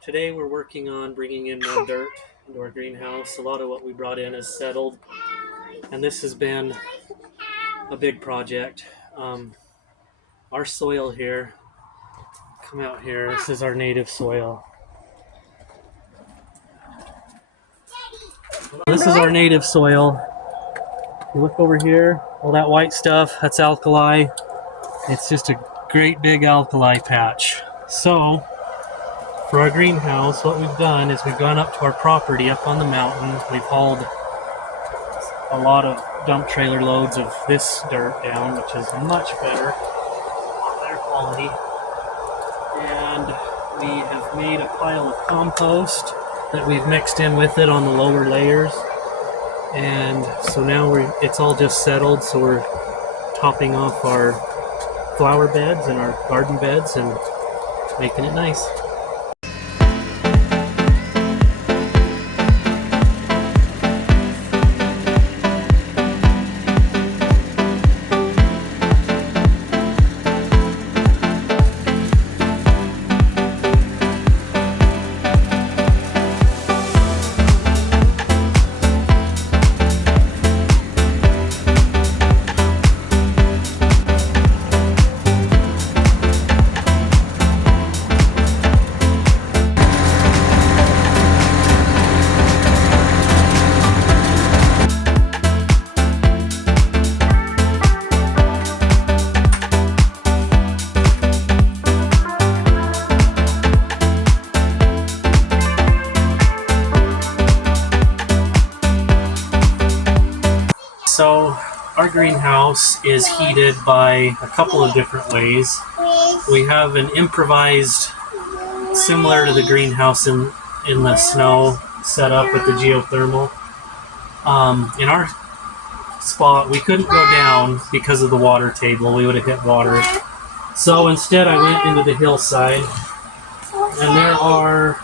Today we're working on bringing in more dirt into our greenhouse. A lot of what we brought in is settled, and this has been a big project. Our soil here, come out here, this is our native soil. This is our native soil. You look over here, all that white stuff, that's alkali. It's just a great big alkali patch. So, for our greenhouse, what we've done is we've gone up to our property up on the mountain. We've hauled a lot of dump trailer loads of this dirt down, which is much better quality. And we have made a pile of compost that we've mixed in with it on the lower layers. And so now it's all just settled, so we're topping off our flower beds and our garden beds and making it nice. So our greenhouse is heated by a couple of different ways. We have an improvised, similar to the greenhouse in the snow, setup with the geothermal. In our spot, we couldn't go down because of the water table. We would have hit water. So instead I went into the hillside, and there are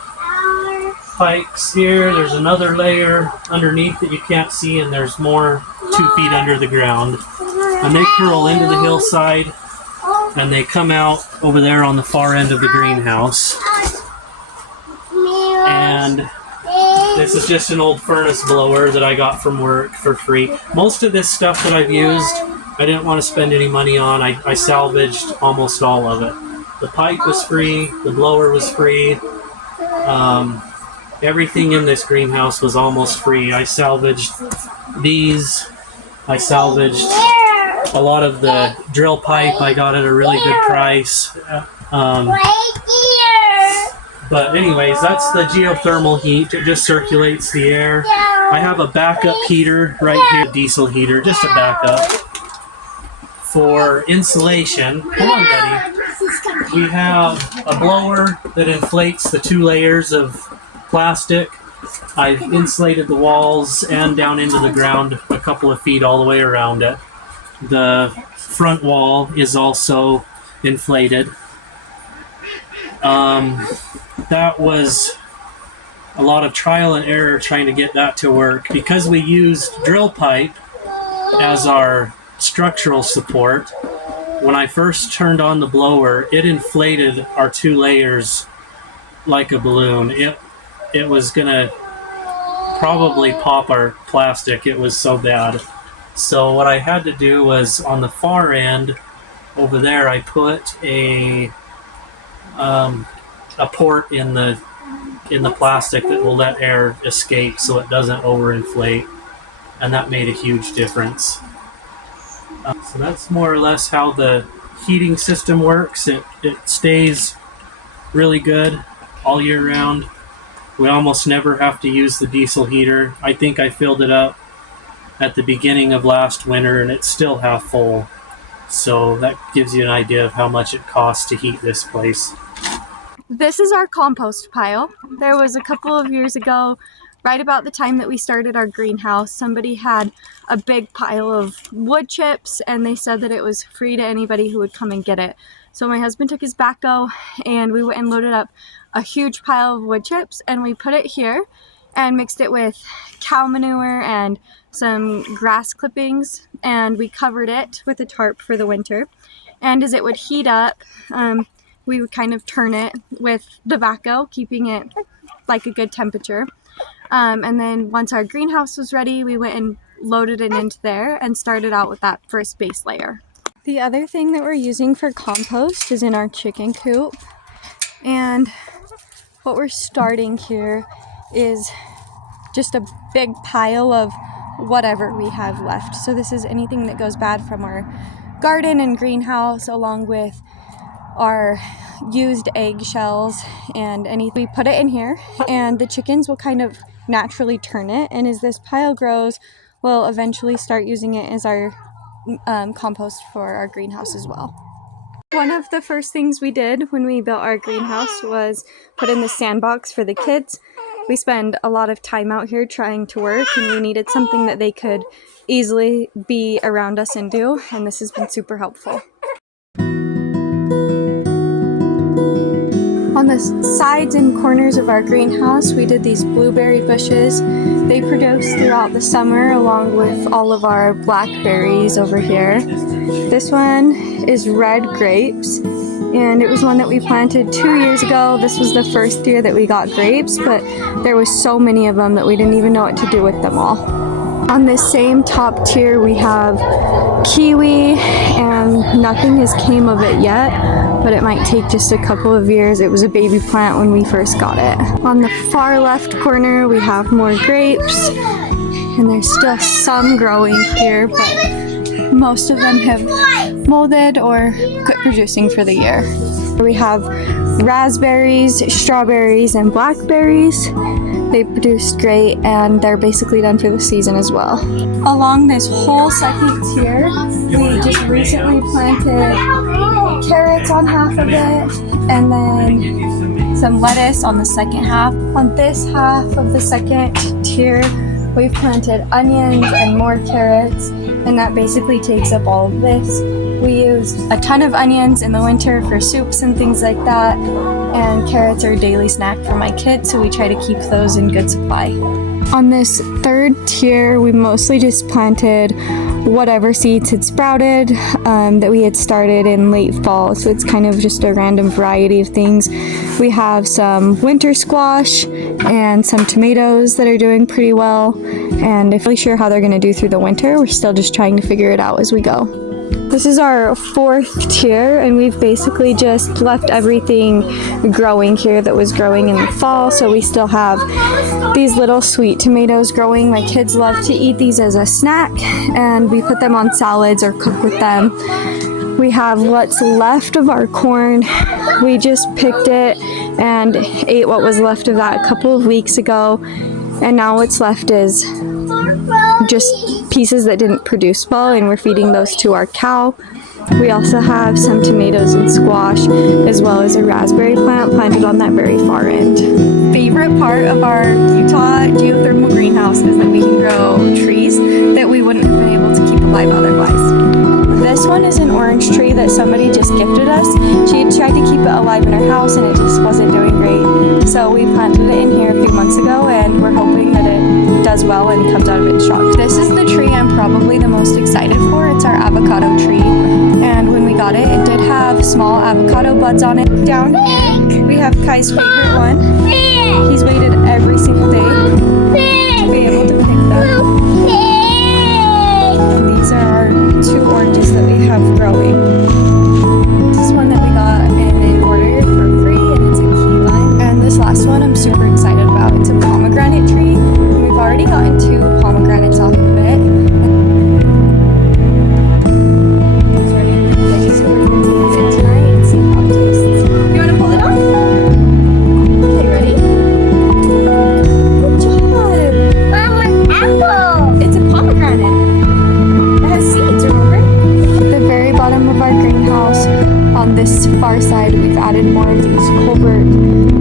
pipes here. There's another layer underneath that you can't see, and there's more 2 feet under the ground. And they curl into the hillside, and they come out over there on the far end of the greenhouse. And this is just an old furnace blower that I got from work for free. Most of this stuff that I've used, I didn't want to spend any money on. I salvaged almost all of it. The pipe was free, the blower was free. Everything in this greenhouse was almost free. I salvaged these. I salvaged a lot of the drill pipe. I got at a really good price. But anyways, that's the geothermal heat. It just circulates the air. I have a backup heater right here, diesel heater, just a backup. For insulation, hold on, buddy. We have a blower that inflates the 2 layers of plastic. I've insulated the walls and down into the ground a couple of feet all the way around it. The front wall is also inflated. That was a lot of trial and error trying to get that to work. Because we used drill pipe as our structural support, when I first turned on the blower, it inflated our 2 layers like a balloon. It was gonna probably pop our plastic. It was so bad. So what I had to do was, on the far end over there, I put a port in the plastic that will let air escape so it doesn't overinflate, and that made a huge difference. So that's more or less how the heating system works. It stays really good all year round. We almost never have to use the diesel heater. I think I filled it up at the beginning of last winter, and it's still half full. So that gives you an idea of how much it costs to heat this place. This is our compost pile. There was a couple of years ago, right about the time that we started our greenhouse, somebody had a big pile of wood chips, and they said that it was free to anybody who would come and get it. So my husband took his backhoe, and we went and loaded up a huge pile of wood chips, and we put it here and mixed it with cow manure and some grass clippings, and we covered it with a tarp for the winter. And as it would heat up, we would kind of turn it with the backhoe, keeping it like a good temperature. And then once our greenhouse was ready, we went and loaded it into there and started out with that first base layer. The other thing that we're using for compost is in our chicken coop. And what we're starting here is just a big pile of whatever we have left. So this is anything that goes bad from our garden and greenhouse, along with our used eggshells and anything. We put it in here and the chickens will kind of naturally turn it, and as this pile grows, we'll eventually start using it as our compost for our greenhouse as well. One of the first things we did when we built our greenhouse was put in the sandbox for the kids. We spend a lot of time out here trying to work, and we needed something that they could easily be around us and do, and this has been super helpful. On the sides and corners of our greenhouse, we did these blueberry bushes. They produce throughout the summer along with all of our blackberries over here. This one is red grapes, and it was one that we planted 2 years ago. This was the first year that we got grapes, but there was so many of them that we didn't even know what to do with them all. On this same top tier, we have kiwi, and nothing has came of it yet, but it might take just a couple of years. It was a baby plant when we first got it. On the far left corner, we have more grapes, and there's still some growing here, but most of them have molded or quit producing for the year. We have raspberries, strawberries, and blackberries. They produced great, and they're basically done for the season as well. Along this whole second tier, we just recently planted carrots on half of it, and then some lettuce on the second half. On this half of the second tier, we've planted onions and more carrots, and that basically takes up all of this. We use a ton of onions in the winter for soups and things like that, and carrots are a daily snack for my kids, so we try to keep those in good supply. On this third tier, we mostly just planted whatever seeds had sprouted that we had started in late fall, so it's kind of just a random variety of things. We have some winter squash and some tomatoes that are doing pretty well, and I'm really sure how they're going to do through the winter. We're still just trying to figure it out as we go. This is our fourth tier, and we've basically just left everything growing here that was growing in the fall. So we still have these little sweet tomatoes growing. My kids love to eat these as a snack, and we put them on salads or cook with them. We have what's left of our corn. We just picked it and ate what was left of that a couple of weeks ago, and now what's left is just pieces that didn't produce well, and we're feeding those to our cow. We also have some tomatoes and squash, as well as a raspberry plant planted on that very far end. Favorite part of our Utah geothermal greenhouse is that we can grow trees that we wouldn't have been able to keep alive otherwise. This one is an orange tree that somebody just gifted us. She had tried to keep it alive in her house and it just wasn't doing great. So we planted it in here a few months ago, and we're hoping that it does well and comes out of its shock. This is the tree I'm probably the most excited for. It's our avocado tree. And when we got it, it did have small avocado buds on it. Down here, we have Kai's favorite one. He's waited every single day to be able to pick them. And these are our 2 oranges that we have growing. This is one that we got in an order for free, and it's a key lime. And this last one I'm super excited about. It's a pomegranate tree, and we've already gotten 2 pomegranates off of it. It's ready to play, so we're going to taste it tonight and see how it tastes. You want to pull it off? Okay, ready? Good job! Mama, apple! It's a pomegranate. Seeds, remember? At the very bottom of our greenhouse, on this far side, we've added more of these culvert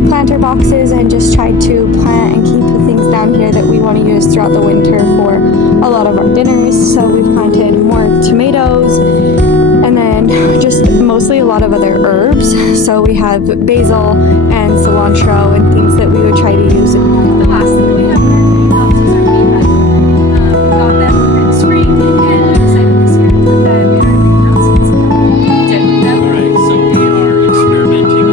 planter boxes and just tried to plant and keep the things down here that we want to use throughout the winter for a lot of our dinners. So we've planted more tomatoes and then just mostly a lot of other herbs. So we have basil and cilantro and things that we would try to use. The last thing we have in our greenhouse is our beet bed. We got them in spring, and decided this year to put them in our greenhouse. Alright, so we are experimenting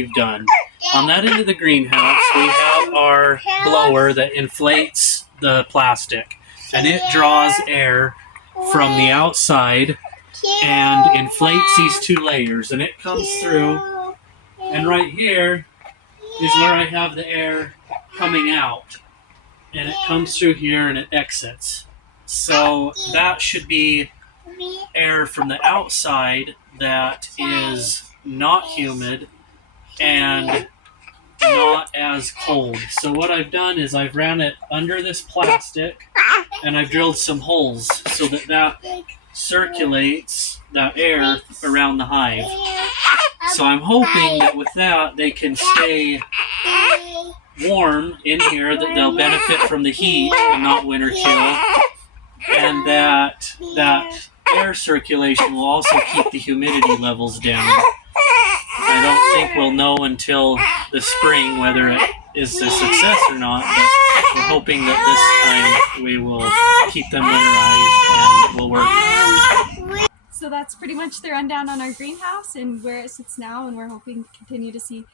we've done. On that end of the greenhouse, we have our blower that inflates the plastic, and it draws air from the outside and inflates these 2 layers, and it comes through, and right here is where I have the air coming out, and it comes through here and it exits. So that should be air from the outside that is not humid and not as cold. So what I've done is I've ran it under this plastic and I've drilled some holes so that that circulates that air around the hive. So I'm hoping that with that they can stay warm in here, that they'll benefit from the heat and not winter kill, and that air circulation will also keep the humidity levels down. I don't think we'll know until the spring whether it is a success or not, but we're hoping that this time we will keep them winterized and will work. So that's pretty much the rundown on our greenhouse and where it sits now, and we're hoping to continue to see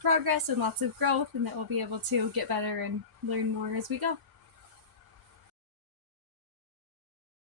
progress and lots of growth, and that we'll be able to get better and learn more as we go.